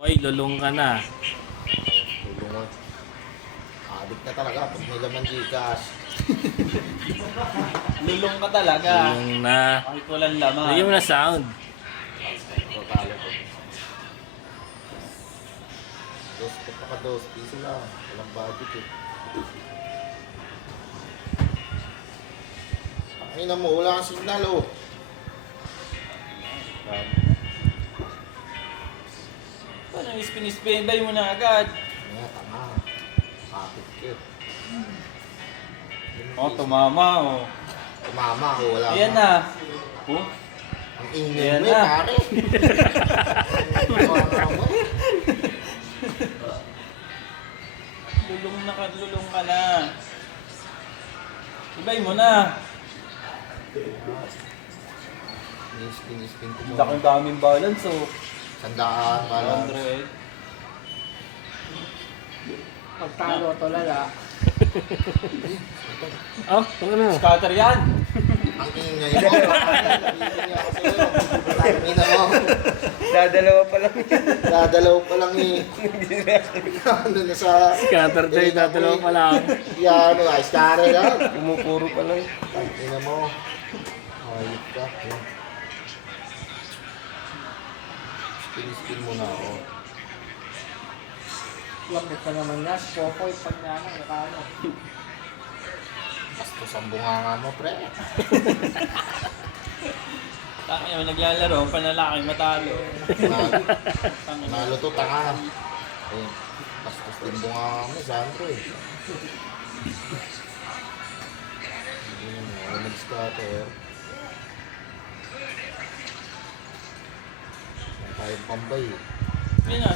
Hoy, lulong ka na. Tulungan. Adik na talaga pag may laman Gcash. Lulong ka talaga. Lulong na. Kahit walang laman. Lagyan mo na sound. Totalo ko. Dos ko pa ka dos. Piso lang. Walang budget eh. Ay na mo, wala kang signal oh. Paano spin-spin? Bay mo na agad. Nga, tama. Kapit kit. Oh, tumama oh. Tumama ako, wala Ayan ka. na. Oh, Ang ingay Ayan mo eh, na. pare. Tumama mo eh. lulong ka na. Ibay mo na. Spin ko mo. Ang daming balance oh. Sandaan, pala. 100. Pagtalo to lala. Oh, ano na? Scatter yan. Ang ingay mo. Nabibigyan ako sa'yo. Tangina mo. Dadalawa pa lang. Dadalaw pa lang eh. Ano na sa... Scatter day, tatalaw pa lang. Yan, ano, ay scatter lang. Pumupuro pa lang. Tangina mo. Ayop ka. Yan. Spin mo na ako. Lapit ka naman nga. Popoy pag nga na. Nakano. Bastos ang bunganga mo, pre. Tangin naman naglalaro. Panalaki matalo. Nalo to, tanga. Eh, bastos din bunganga mo, Sandro eh. Hindi naman, wala nag-scatter. May tayong pambay eh. Yun na.